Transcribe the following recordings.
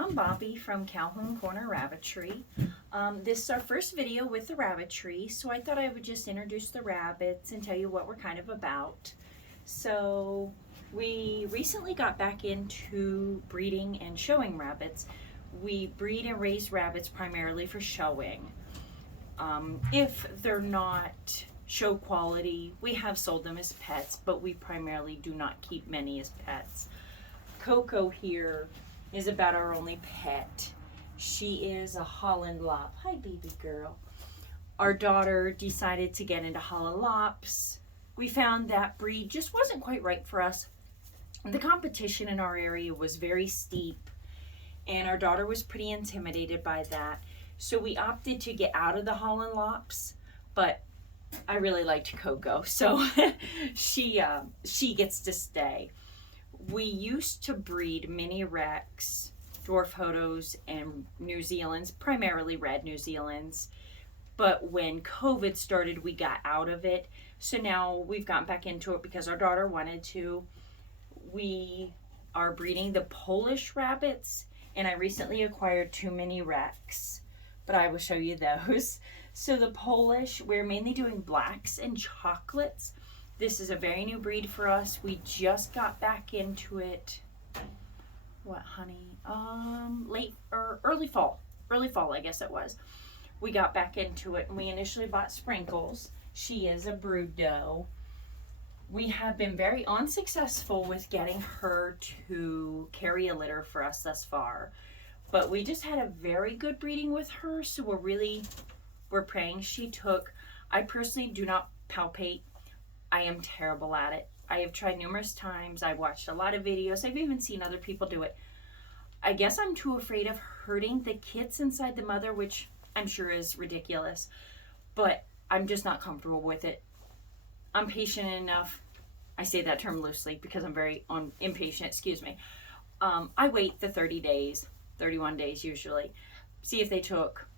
I'm Bobby from Calhoun Corner Rabbitry. This is our first video with the Rabbitry, so I thought I would just introduce the rabbits and tell you what we're kind of about. So we recently got back into breeding and showing rabbits. We breed and raise rabbits primarily for showing. If they're not show quality, we have sold them as pets, but we primarily do not keep many as pets. Coco here is about our only pet. She is a Holland Lop. Hi, baby girl. Our daughter decided to get into Holland Lops. We found that breed just wasn't quite right for us. The competition in our area was very steep, and our daughter was pretty intimidated by that. So we opted to get out of the Holland Lops, but I really liked Coco, so she gets to stay. We used to breed mini Rex, dwarf Hodos, and New Zealands, primarily red New Zealands. But when COVID started, we got out of it. So now we've gotten back into it because our daughter wanted to. We are breeding the Polish rabbits, and I recently acquired 2 mini Rex, but I will show you those. So the Polish, we're mainly doing blacks and chocolates. This is a very new breed for us. We just got back into it. What, honey? Late or early fall. Early fall, I guess it was. We got back into it, and we initially bought Sprinkles. She is a brood doe. We have been very unsuccessful with getting her to carry a litter for us thus far. But we just had a very good breeding with her, so we're praying she took. I personally do not palpate. I am terrible at it. I have tried numerous times. I've watched a lot of videos. I've even seen other people do it. I guess I'm too afraid of hurting the kits inside the mother, which I'm sure is ridiculous, but I'm just not comfortable with it. I'm patient enough. I say that term loosely because I'm very impatient, excuse me. I wait the 30 days, 31 days usually, see if they took.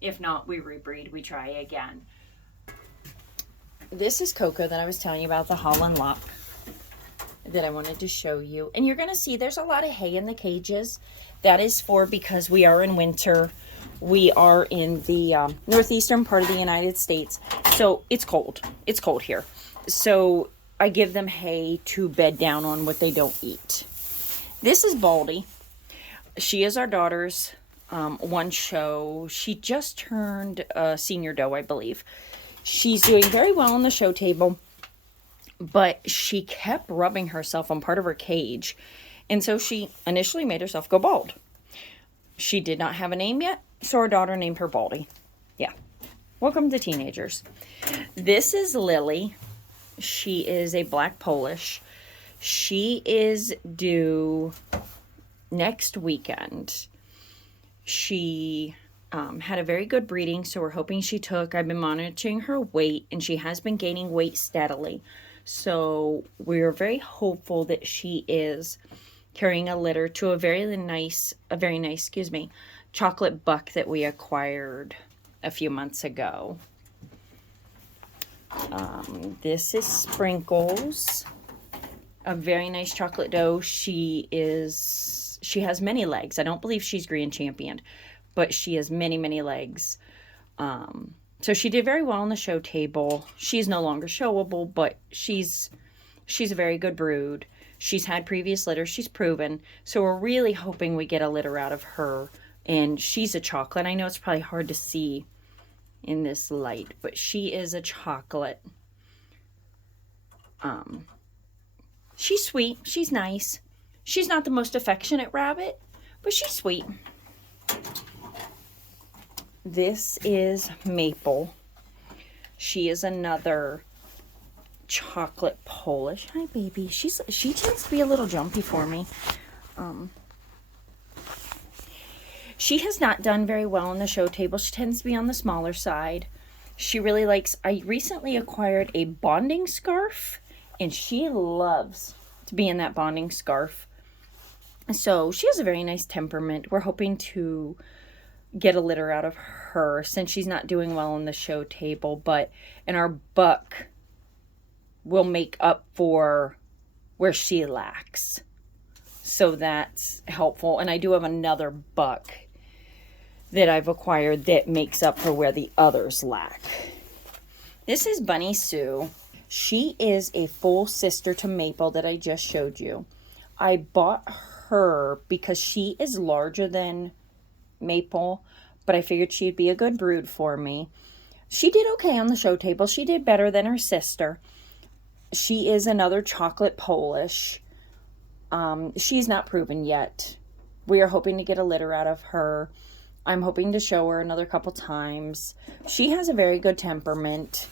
If not, we rebreed, we try again. This is Coco that I was telling you about, the Holland Lop that I wanted to show you. And you're going to see there's a lot of hay in the cages. That is because we are in winter. We are in the northeastern part of the United States. So it's cold. It's cold here. So I give them hay to bed down on what they don't eat. This is Baldy. She is our daughter's one show. She just turned a senior doe, I believe. She's doing very well on the show table, but she kept rubbing herself on part of her cage, and so she initially made herself go bald. She did not have a name yet, so our daughter named her Baldy. Yeah. Welcome to teenagers. This is Lily. She is a black Polish. She is due next weekend. She had a very good breeding, so we're hoping she took. I've been monitoring her weight, and she has been gaining weight steadily. So we're very hopeful that she is carrying a litter to a very nice, chocolate buck that we acquired a few months ago. This is Sprinkles, a very nice chocolate doe. She has many legs. I don't believe she's Grand Championed, but she has many, many legs. So she did very well on the show table. She's no longer showable, but she's a very good brood. She's had previous litters. She's proven. So we're really hoping we get a litter out of her. And she's a chocolate. I know it's probably hard to see in this light, but she is a chocolate. She's sweet. She's nice. She's not the most affectionate rabbit, but she's sweet. This is Maple. She is another chocolate Polish. Hi, baby. She tends to be a little jumpy for me. She has not done very well on the show table. She tends to be on the smaller side. She really likes. I recently acquired a bonding scarf, and she loves to be in that bonding scarf. So she has a very nice temperament. We're hoping to get a litter out of her since she's not doing well on the show table, and our buck will make up for where she lacks. So that's helpful. And I do have another buck that I've acquired that makes up for where the others lack. This is Bunny Sue. She is a full sister to Maple that I just showed you. I bought her because she is larger than Maple, but I figured she'd be a good brood for me. She did okay on the show table. She did better than her sister. She is another chocolate Polish. She's not proven yet. We are hoping to get a litter out of her. I'm hoping to show her another couple times. She has a very good temperament,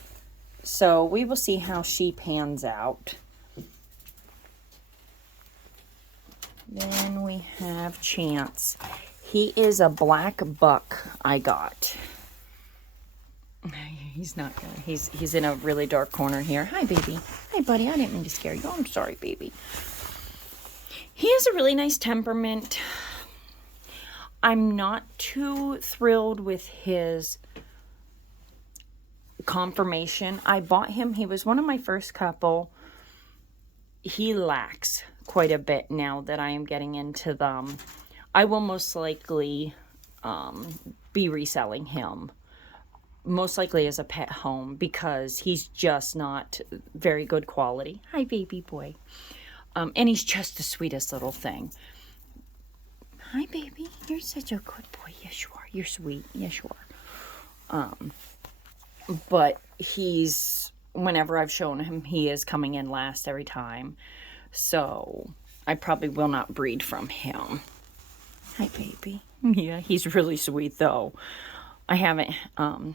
so we will see how she pans out. Then we have Chance. He is a black buck I got. He's not good. He's in a really dark corner here. Hi, baby. Hi, buddy. I didn't mean to scare you. I'm sorry, baby. He has a really nice temperament. I'm not too thrilled with his conformation. I bought him. He was one of my first couple. He lacks quite a bit now that I am getting into them. I will most likely be reselling him. Most likely as a pet home because he's just not very good quality. Hi, baby boy. And he's just the sweetest little thing. Hi, baby. You're such a good boy. Yes, you are. You're sweet. Yes, you are. But he's, whenever I've shown him, he is coming in last every time. So I probably will not breed from him. Hi, baby. Yeah, he's really sweet, though. I haven't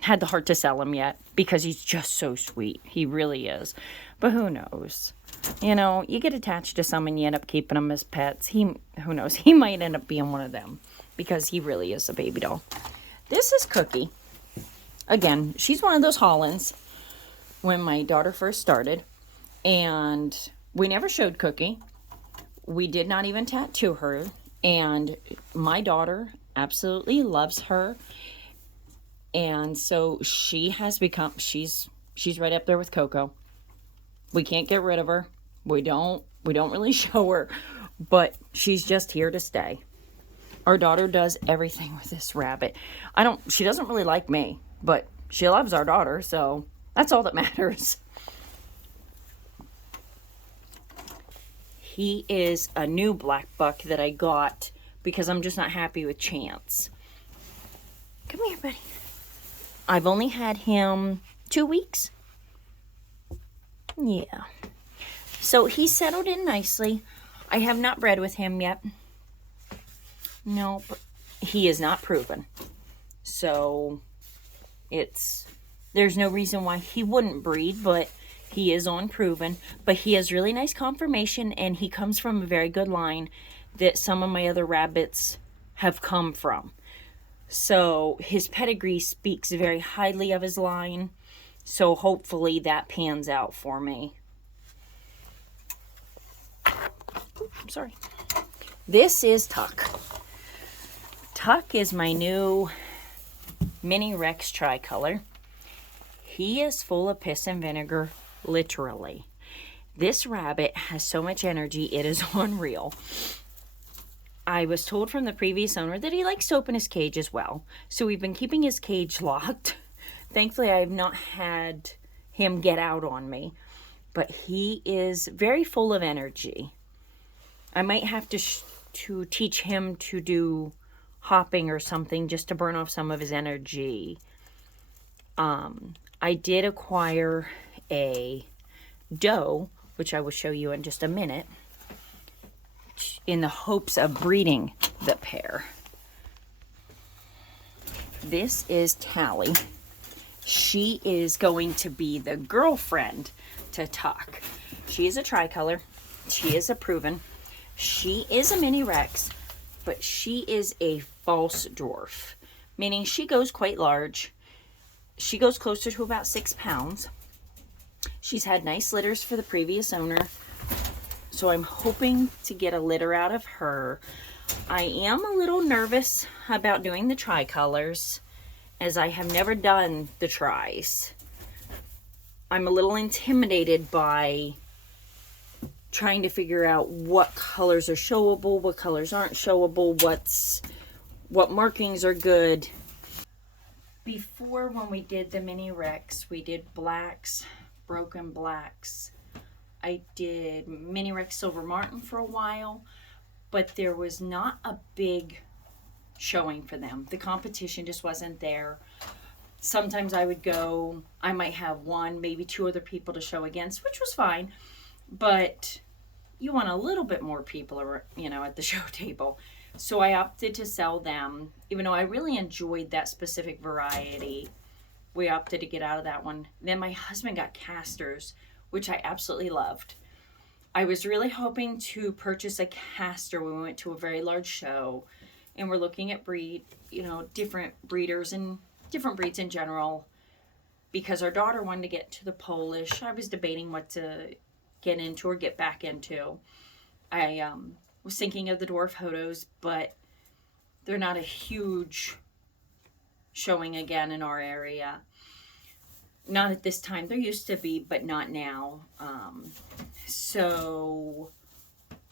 had the heart to sell him yet because he's just so sweet. He really is. But who knows? You know, you get attached to someone, you end up keeping them as pets. Who knows? He might end up being one of them because he really is a baby doll. This is Cookie. Again, she's one of those Hollands when my daughter first started. And we never showed Cookie. We did not even tattoo her. And my daughter absolutely loves her. And so she has become, she's right up there with Coco. We can't get rid of her. We don't really show her, but she's just here to stay. Our daughter does everything with this rabbit. She doesn't really like me, but she loves our daughter, so that's all that matters. He is a new black buck that I got because I'm just not happy with Chance. Come here, buddy. I've only had him 2 weeks. Yeah. So he settled in nicely. I have not bred with him yet. No, he is not proven. So there's no reason why he wouldn't breed, but he is unproven. But he has really nice conformation, and he comes from a very good line that some of my other rabbits have come from. So his pedigree speaks very highly of his line. So hopefully that pans out for me. I'm sorry. This is Tuck. Tuck is my new mini Rex tricolor. He is full of piss and vinegar, literally. This rabbit has so much energy, it is unreal. I was told from the previous owner that he likes to open his cage as well. So we've been keeping his cage locked. Thankfully, I have not had him get out on me. But he is very full of energy. I might have to teach him to do hopping or something just to burn off some of his energy. I did acquire a doe, which I will show you in just a minute, in the hopes of breeding the pair. This is Tally. She is going to be the girlfriend to Tuck. She is a tricolor. She is a proven. She is a mini Rex, but she is a false dwarf, meaning she goes quite large. She goes closer to about 6 pounds. She's had nice litters for the previous owner, so I'm hoping to get a litter out of her. I am a little nervous about doing the tricolors, as I have never done the tries. I'm a little intimidated by trying to figure out what colors are showable, what colors aren't showable, what markings are good. Before, when we did the mini Rex, we did blacks, broken blacks. I did mini Rex Silver Martin for a while, but there was not a big showing for them. The competition just wasn't there. Sometimes I would go, I might have one, maybe two other people to show against, which was fine, but you want a little bit more people, at the show table. So I opted to sell them, even though I really enjoyed that specific variety. We opted to get out of that one. Then my husband got casters, which I absolutely loved. I was really hoping to purchase a caster when we went to a very large show, and we're looking at different breeders and different breeds in general, because our daughter wanted to get to the Polish. I was debating what to get into or get back into. I was thinking of the dwarf Hodos, but they're not a huge showing again in our area. Not at this time. There used to be, but not now. So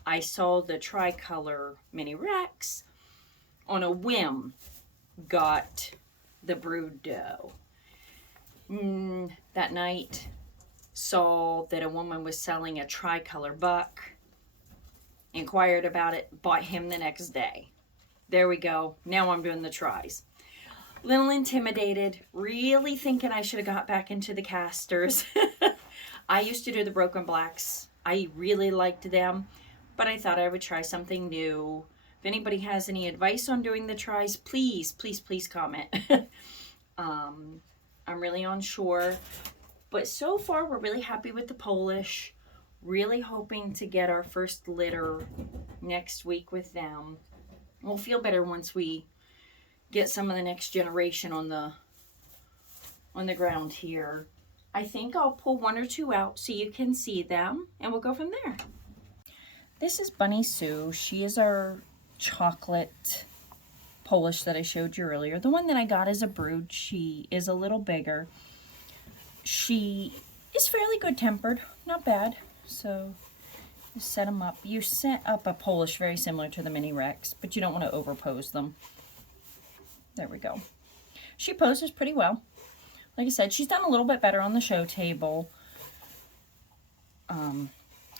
I saw the tricolor mini Rex on a whim. Got the brood doe. That night, saw that a woman was selling a tricolor buck. Inquired about it, bought him the next day. There we go. Now I'm doing the tries. Little intimidated, really thinking I should have got back into the casters. I used to do the broken blacks. I really liked them, but I thought I would try something new. If anybody has any advice on doing the tries, please, please, please comment. I'm really unsure, but so far we're really happy with the Polish. Really hoping to get our first litter next week with them. We'll feel better once we get some of the next generation on the ground here. I think I'll pull one or two out so you can see them, and we'll go from there. This is Bunny Sue. She is our chocolate Polish that I showed you earlier. The one that I got is a brood. She is a little bigger. She is fairly good-tempered, not bad. So you set them up. You set up a Polish very similar to the mini Rex, but you don't want to overpose them. There we go. She poses pretty well. Like I said, she's done a little bit better on the show table.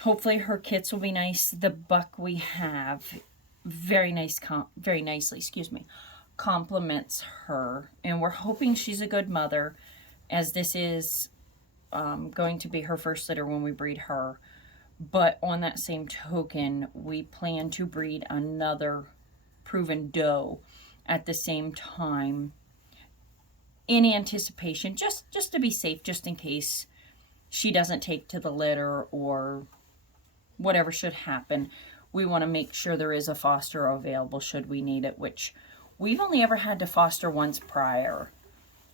Hopefully her kits will be nice. The buck we have, very nicely, compliments her. And we're hoping she's a good mother, as this is going to be her first litter when we breed her. But on that same token, we plan to breed another proven doe at the same time in anticipation, just to be safe, just in case she doesn't take to the litter or whatever should happen. We want to make sure there is a foster available should we need it, which we've only ever had to foster once prior.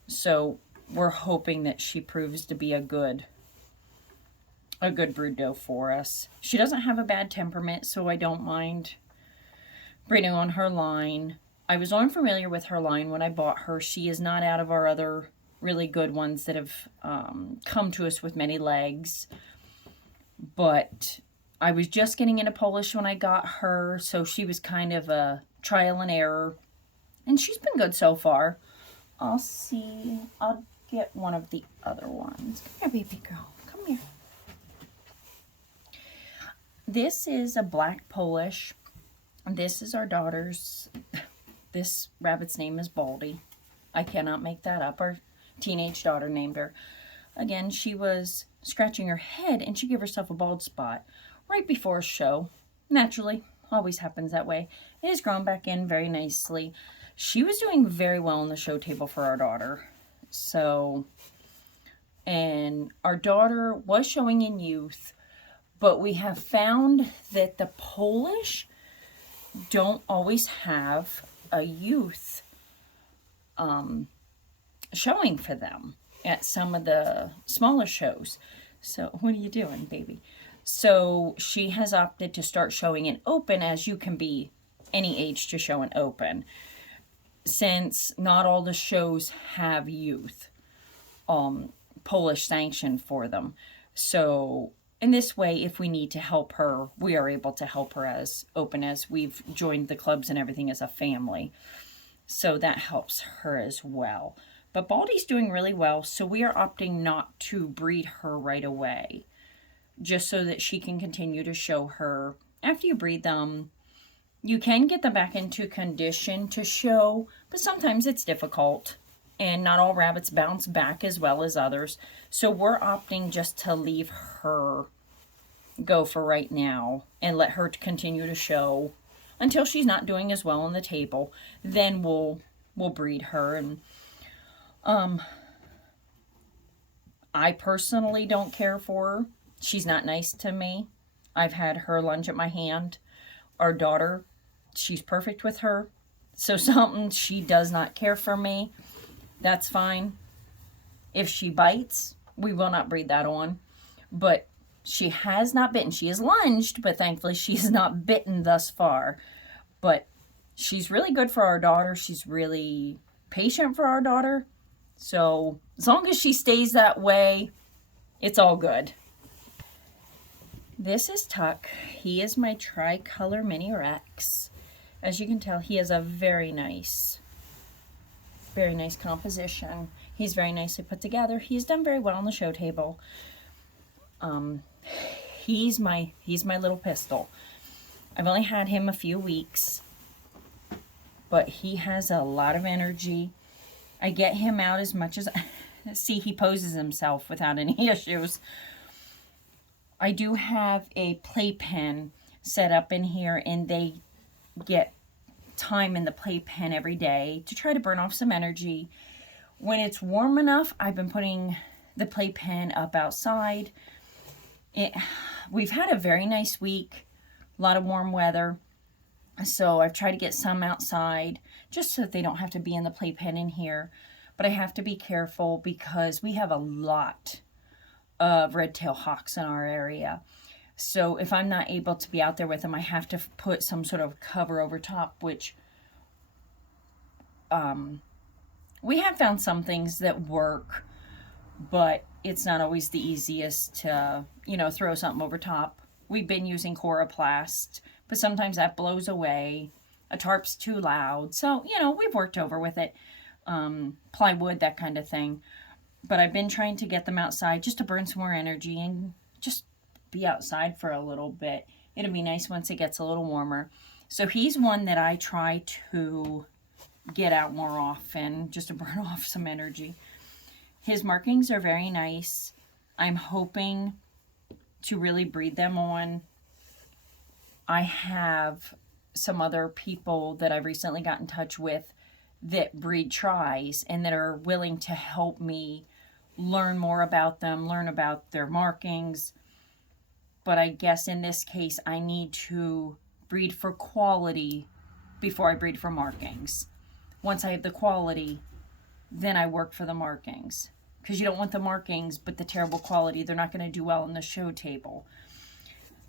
So we're hoping that she proves to be a good brood doe for us. She doesn't have a bad temperament, so I don't mind breeding on her line. I was unfamiliar with her line when I bought her. She is not out of our other really good ones that have come to us with many legs. But I was just getting into Polish when I got her, so she was kind of a trial and error. And she's been good so far. I'll get one of the other ones. Come here, baby girl. Come here. This is a black Polish. This is our daughter's. This rabbit's name is Baldy. I cannot make that up. Our teenage daughter named her. Again, she was scratching her head and she gave herself a bald spot right before a show. Naturally, always happens that way. It has grown back in very nicely. She was doing very well on the show table for our daughter. So, and our daughter was showing in youth, but we have found that the Polish don't always have a youth showing for them at some of the smaller shows. So, what are you doing, baby? So, she has opted to start showing in open, as you can be any age to show in open, since not all the shows have youth Polish sanction for them. So, And this way, if we need to help her, we are able to help her as open as we've joined the clubs and everything as a family. So that helps her as well. But Baldy's doing really well, so we are opting not to breed her right away, just so that she can continue to show her. After you breed them, you can get them back into condition to show, but sometimes it's difficult. And not all rabbits bounce back as well as others. So we're opting just to leave her go for right now and let her continue to show until she's not doing as well on the table. Then we'll breed her. And I personally don't care for her. She's not nice to me. I've had her lunge at my hand. Our daughter, she's perfect with her. So something, she does not care for me. That's fine. If she bites, we will not breed that on. But she has not bitten. She has lunged, but thankfully she has not bitten thus far. But she's really good for our daughter. She's really patient for our daughter. So as long as she stays that way, it's all good. This is Tuck. He is my tricolor mini Rex. As you can tell, he has a very nice composition. He's very nicely put together. He's done very well on the show table. He's my little pistol. I've only had him a few weeks, but he has a lot of energy. I get him out as much as see, he poses himself without any issues. I do have a playpen set up in here, and they get time in the playpen every day to try to burn off some energy. When it's warm enough, I've been putting the playpen up outside. We've had a very nice week, a lot of warm weather, so I've tried to get some outside just so that they don't have to be in the playpen in here. But I have to be careful because we have a lot of red-tailed hawks in our area. So if I'm not able to be out there with them, I have to put some sort of cover over top, which we have found some things that work, but it's not always the easiest to, throw something over top. We've been using coroplast, but sometimes that blows away. A tarp's too loud. So, we've worked over with it. Plywood, that kind of thing. But I've been trying to get them outside just to burn some more energy and just be outside for a little bit. It'll be nice once it gets a little warmer. So he's one that I try to get out more often just to burn off some energy. His markings are very nice. I'm hoping to really breed them on. I have some other people that I've recently got in touch with that breed tries and that are willing to help me learn more about them, learn about their markings. But I guess in this case, I need to breed for quality before I breed for markings. Once I have the quality, then I work for the markings. Because you don't want the markings, but the terrible quality. They're not going to do well on the show table.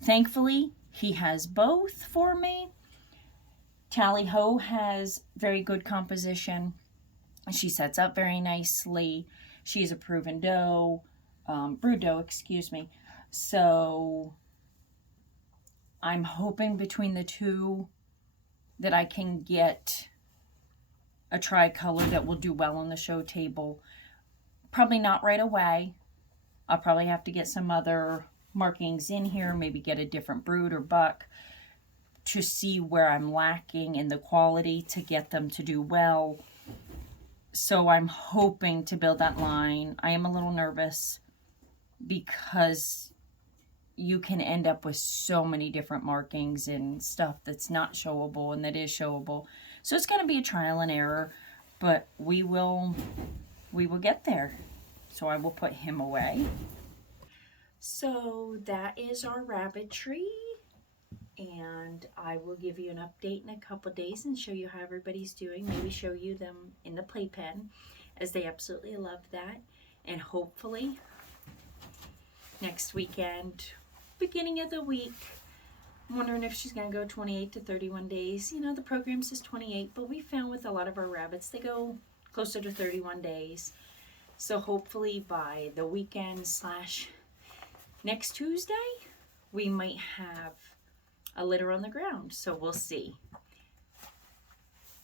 Thankfully, he has both for me. Tally-Ho has very good composition. She sets up very nicely. She's a proven doe, brood doe, excuse me. So I'm hoping between the two that I can get a tricolor that will do well on the show table. Probably not right away. I'll probably have to get some other markings in here, maybe get a different brood or buck to see where I'm lacking in the quality to get them to do well. So I'm hoping to build that line. I am a little nervous because you can end up with so many different markings and stuff that's not showable and that is showable. So it's going to be a trial and error, but we will get there. So I will put him away. So that is our Rabbitry, and I will give you an update in a couple of days and show you how everybody's doing. Maybe show you them in the playpen, as they absolutely love that. And hopefully next weekend, beginning of the week, I'm wondering if she's going to go 28 to 31 days. The program says 28, but we found with a lot of our rabbits, they go closer to 31 days. So hopefully by the weekend / Next Tuesday, we might have a litter on the ground, so we'll see.